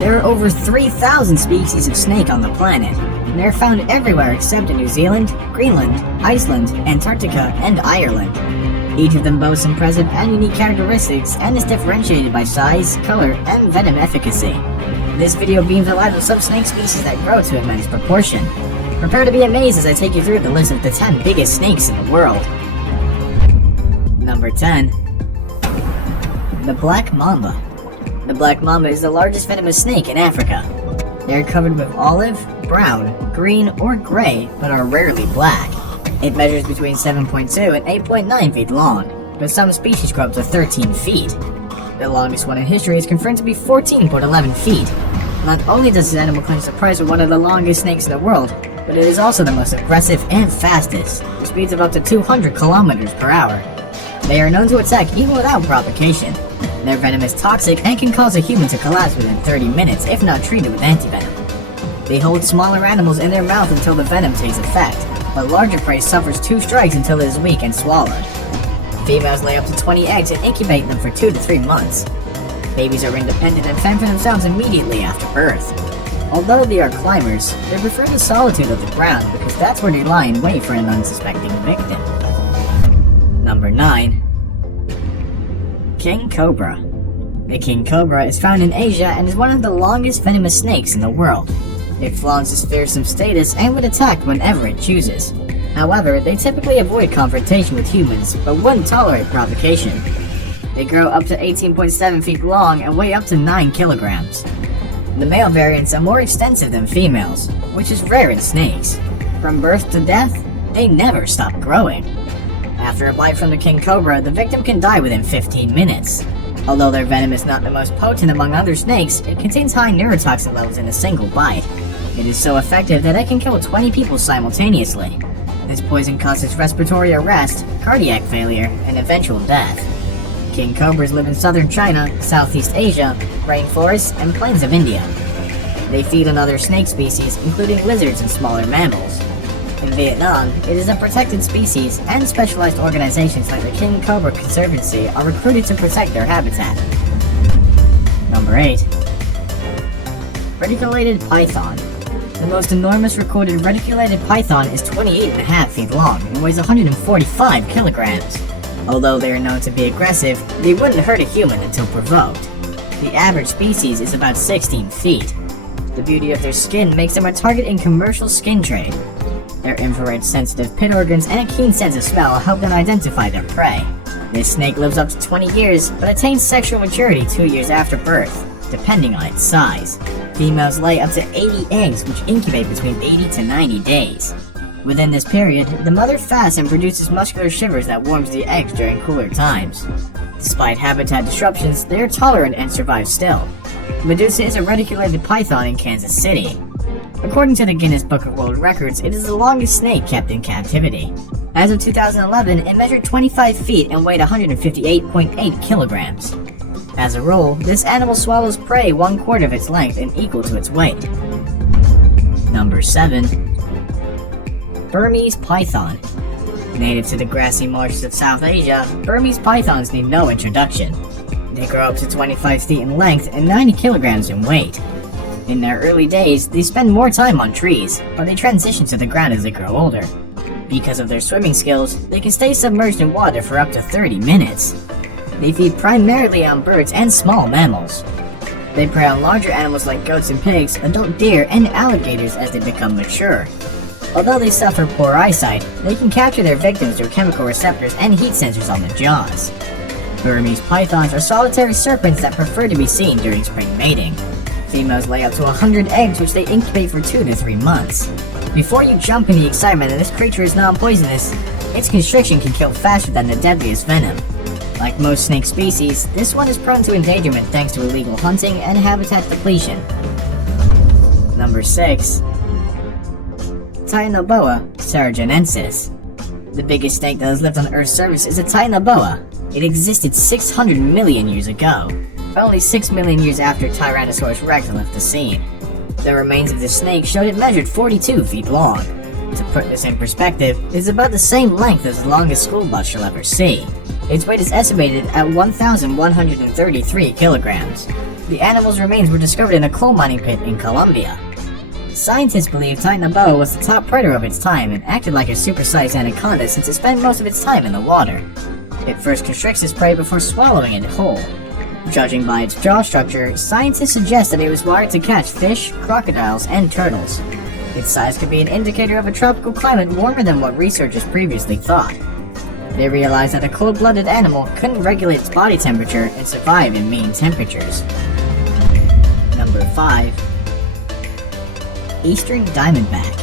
There are over 3,000 species of snake on the planet, and they are found everywhere except in New Zealand, Greenland, Iceland, Antarctica, and Ireland. Each of them boasts impressive and unique characteristics and is differentiated by size, color, and venom efficacy. This video beams a light on some snake species that grow to immense proportion. Prepare to be amazed as I take you through the list of the 10 biggest snakes in the world. Number 10. The Black Mamba. The black mamba is the largest venomous snake in Africa. They are covered with olive, brown, green, or gray, but are rarely black. It measures between 7.2 and 8.9 feet long, but some species grow up to 13 feet. The longest one in history is confirmed to be 14.11 feet. Not only does this animal claim the prize of one of the longest snakes in the world, but it is also the most aggressive and fastest, with speeds of up to 200 kilometers per hour. They are known to attack even without provocation. Their venom is toxic and can cause a human to collapse within 30 minutes if not treated with antivenom. They hold smaller animals in their mouth until the venom takes effect, but larger prey suffers 2 strikes until it is weak and swallowed. Females lay up to 20 eggs and incubate them for 2 to 3 months. Babies are independent and fend for themselves immediately after birth. Although they are climbers, they prefer the solitude of the ground because that's where they lie in wait for an unsuspecting victim. Number 9. King Cobra. The king cobra is found in Asia and is one of the longest venomous snakes in the world. It flaunts its fearsome status and would attack whenever it chooses. However, they typically avoid confrontation with humans, but wouldn't tolerate provocation. They grow up to 18.7 feet long and weigh up to 9 kilograms. The male variants are more extensive than females, which is rare in snakes. From birth to death, they never stop growing. After a bite from the king cobra, the victim can die within 15 minutes. Although their venom is not the most potent among other snakes, it contains high neurotoxin levels in a single bite. It is so effective that it can kill 20 people simultaneously. This poison causes respiratory arrest, cardiac failure, and eventual death. King cobras live in southern China, Southeast Asia, rainforests, and plains of India. They feed on other snake species, including lizards and smaller mammals. In Vietnam, it is a protected species, and specialized organizations like the King Cobra Conservancy are recruited to protect their habitat. Number 8. Reticulated python. The most enormous recorded reticulated python is 28.5 feet long and weighs 145 kilograms. Although they are known to be aggressive, they wouldn't hurt a human until provoked. The average species is about 16 feet. The beauty of their skin makes them a target in commercial skin trade. Their infrared sensitive pit organs and a keen sense of smell help them identify their prey. This snake lives up to 20 years, but attains sexual maturity 2 years after birth, depending on its size. Females lay up to 80 eggs, which incubate between 80 to 90 days. Within this period, the mother fasts and produces muscular shivers that warms the eggs during cooler times. Despite habitat disruptions, they are tolerant and survive still. Medusa is a reticulated python in Kansas City. According to the Guinness Book of World Records, it is the longest snake kept in captivity. As of 2011, it measured 25 feet and weighed 158.8 kilograms. As a rule, this animal swallows prey 1/4 of its length and equal to its weight. Number 7. Burmese python. Native to the grassy marshes of South Asia, Burmese pythons need no introduction. They grow up to 25 feet in length and 90 kilograms in weight. In their early days, they spend more time on trees, but they transition to the ground as they grow older. Because of their swimming skills, they can stay submerged in water for up to 30 minutes. They feed primarily on birds and small mammals. They prey on larger animals like goats and pigs, adult deer, and alligators as they become mature. Although they suffer poor eyesight, they can capture their victims through chemical receptors and heat sensors on the jaws. Burmese pythons are solitary serpents that prefer to be seen during spring mating. Females lay up to 100 eggs, which they incubate for 2 to 3 months. Before you jump in the excitement that this creature is non-poisonous, its constriction can kill faster than the deadliest venom. Like most snake species, this one is prone to endangerment thanks to illegal hunting and habitat depletion. Number 6. Titanoboa ceruginoensis. The biggest snake that has lived on Earth's surface is a Titanoboa. It existed 600 million years ago, only 6 million years after Tyrannosaurus rex left the scene. The remains of the snake showed it measured 42 feet long. To put this in perspective, it is about the same length as the longest school bus shall ever see. Its weight is estimated at 1,133 kilograms. the animal's remains were discovered in a coal mining pit in Colombia. Scientists believe Titan boa was the top predator of its time and acted like a supersized anaconda since it spent most of its time in the water. It first constricts its prey before swallowing it whole. Judging by its jaw structure, scientists suggest that it was wired to catch fish, crocodiles, and turtles. Its size could be an indicator of a tropical climate warmer than what researchers previously thought. They realized that a cold-blooded animal couldn't regulate its body temperature and survive in mean temperatures. Number 5. Eastern Diamondback.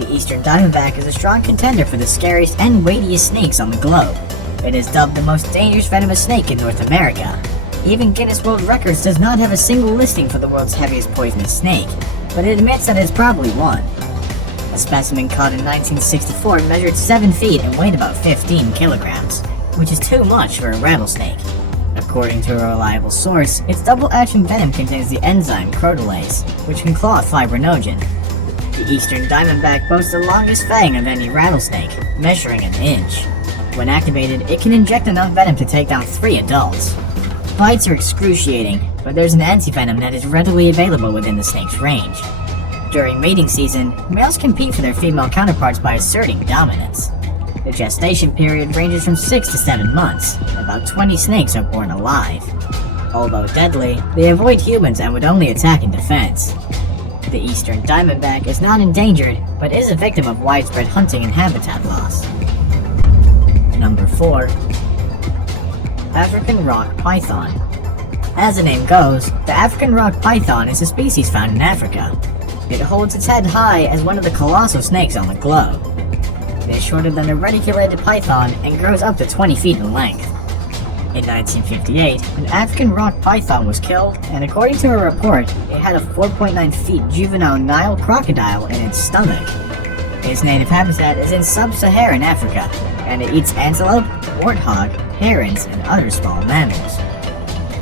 The Eastern Diamondback is a strong contender for the scariest and weightiest snakes on the globe. It is dubbed the most dangerous venomous snake in North America. Even Guinness World Records does not have a single listing for the world's heaviest poisonous snake, but it admits that it is probably one. A specimen caught in 1964 measured 7 feet and weighed about 15 kilograms, which is too much for a rattlesnake. According to a reliable source, its double-action venom contains the enzyme crotalase, which can clot fibrinogen. The Eastern Diamondback boasts the longest fang of any rattlesnake, measuring an inch. When activated, it can inject enough venom to take down 3 adults. Bites are excruciating, but there's an antivenom that is readily available within the snake's range. During mating season, males compete for their female counterparts by asserting dominance. The gestation period ranges from 6 to 7 months, and about 20 snakes are born alive. Although deadly, they avoid humans and would only attack in defense. The Eastern Diamondback is not endangered, but is a victim of widespread hunting and habitat loss. Number 4. African Rock Python. As the name goes, the African Rock Python is a species found in Africa. It holds its head high as one of the colossal snakes on the globe. It is shorter than a reticulated python and grows up to 20 feet in length. In 1958, an African rock python was killed, and according to a report, it had a 4.9 feet juvenile Nile crocodile in its stomach. Its native habitat is in sub-Saharan Africa, and it eats antelope, warthog, herons, and other small mammals.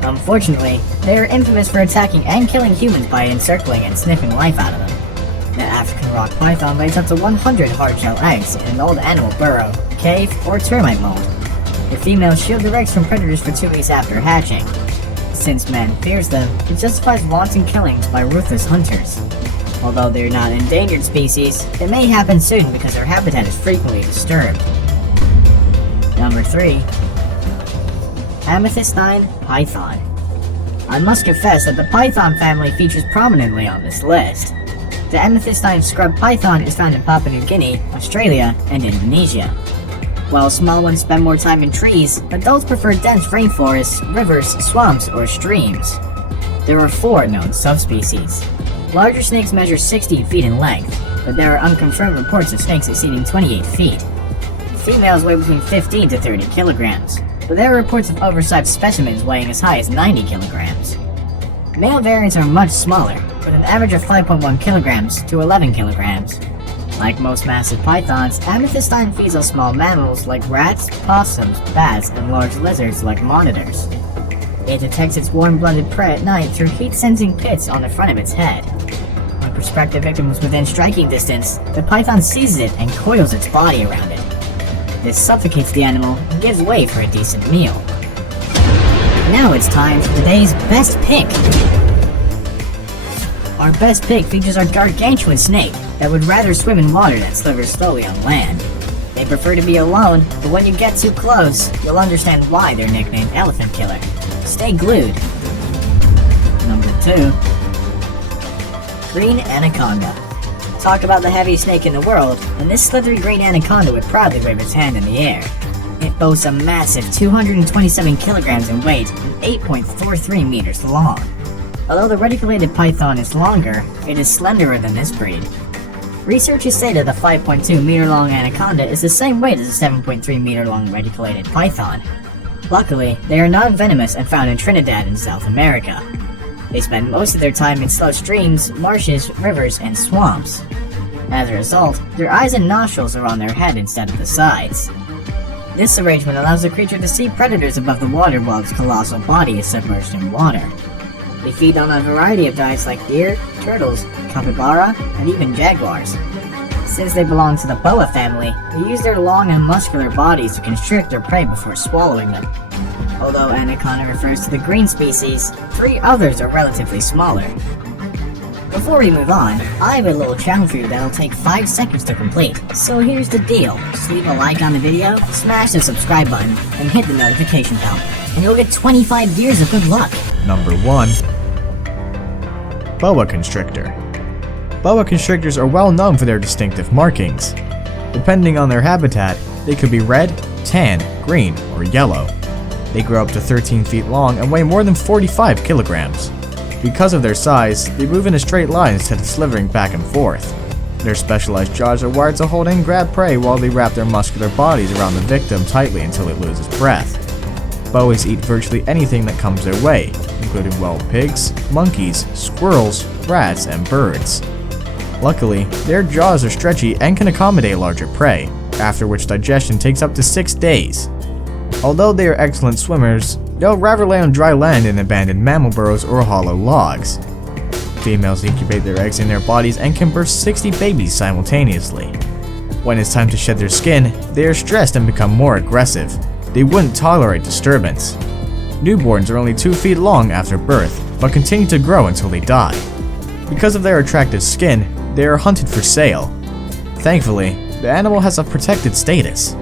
Unfortunately, they are infamous for attacking and killing humans by encircling and sniffing life out of them. The African rock python lays up to 100 hard-shell eggs in an old animal burrow, cave, or termite mold. The females shield their eggs from predators for 2 weeks after hatching. Since man fears them, it justifies wanton killings by ruthless hunters. Although they are not an endangered species, it may happen soon because their habitat is frequently disturbed. Number 3. Amethystine Python. I must confess that the python family features prominently on this list. The amethystine scrub python is found in Papua New Guinea, Australia, and Indonesia. While small ones spend more time in trees, adults prefer dense rainforests, rivers, swamps, or streams. There are 4 known subspecies. Larger snakes measure 16 feet in length, but there are unconfirmed reports of snakes exceeding 28 feet. Females weigh between 15 to 30 kilograms, but there are reports of oversized specimens weighing as high as 90 kilograms. Male variants are much smaller, with an average of 5.1 kilograms to 11 kilograms. Like most massive pythons, amethystine feeds on small mammals like rats, possums, bats, and large lizards like monitors. It detects its warm-blooded prey at night through heat-sensing pits on the front of its head. When prospective victim was within striking distance, the python seizes it and coils its body around it. This suffocates the animal and gives way for a decent meal. Now it's time for today's best pick. Our best pick features our gargantuan snake that would rather swim in water than slither slowly on land. They prefer to be alone, but when you get too close, you'll understand why they're nicknamed Elephant Killer. Stay glued. Number 2. Green Anaconda. Talk about the heaviest snake in the world, and this slithery green anaconda would proudly wave its hand in the air. It boasts a massive 227 kilograms in weight and 8.43 meters long. Although the reticulated python is longer, it is slenderer than this breed. Researchers say that the 5.2 meter long anaconda is the same weight as a 7.3 meter long reticulated python. Luckily, they are non-venomous and found in Trinidad and South America. They spend most of their time in slow streams, marshes, rivers, and swamps. As a result, their eyes and nostrils are on their head instead of the sides. This arrangement allows the creature to see predators above the water while its colossal body is submerged in water. They feed on a variety of diets like deer, turtles, capybara, and even jaguars. Since they belong to the boa family, they use their long and muscular bodies to constrict their prey before swallowing them. Although anaconda refers to the green species, 3 others are relatively smaller. Before we move on, I have a little challenge for you that'll take 5 seconds to complete. So here's the deal, just leave a like on the video, smash the subscribe button, and hit the notification bell, and you'll get 25 years of good luck. Number 1. Boa constrictor. Boa constrictors are well known for their distinctive markings. Depending on their habitat, they could be red, tan, green, or yellow. They grow up to 13 feet long and weigh more than 45 kilograms. Because of their size, they move in a straight line instead of slithering back and forth. Their specialized jaws are wired to hold and grab prey while they wrap their muscular bodies around the victim tightly until it loses breath. Boas eat virtually anything that comes their way, including wild pigs, monkeys, squirrels, rats, and birds. Luckily, their jaws are stretchy and can accommodate larger prey, after which digestion takes up to 6 days. Although they are excellent swimmers, they'll rather lay on dry land in abandoned mammal burrows or hollow logs. Females incubate their eggs in their bodies and can birth 60 babies simultaneously. When it's time to shed their skin, they are stressed and become more aggressive. They wouldn't tolerate disturbance. Newborns are only 2 feet long after birth, but continue to grow until they die. Because of their attractive skin, they are hunted for sale. Thankfully, the animal has a protected status.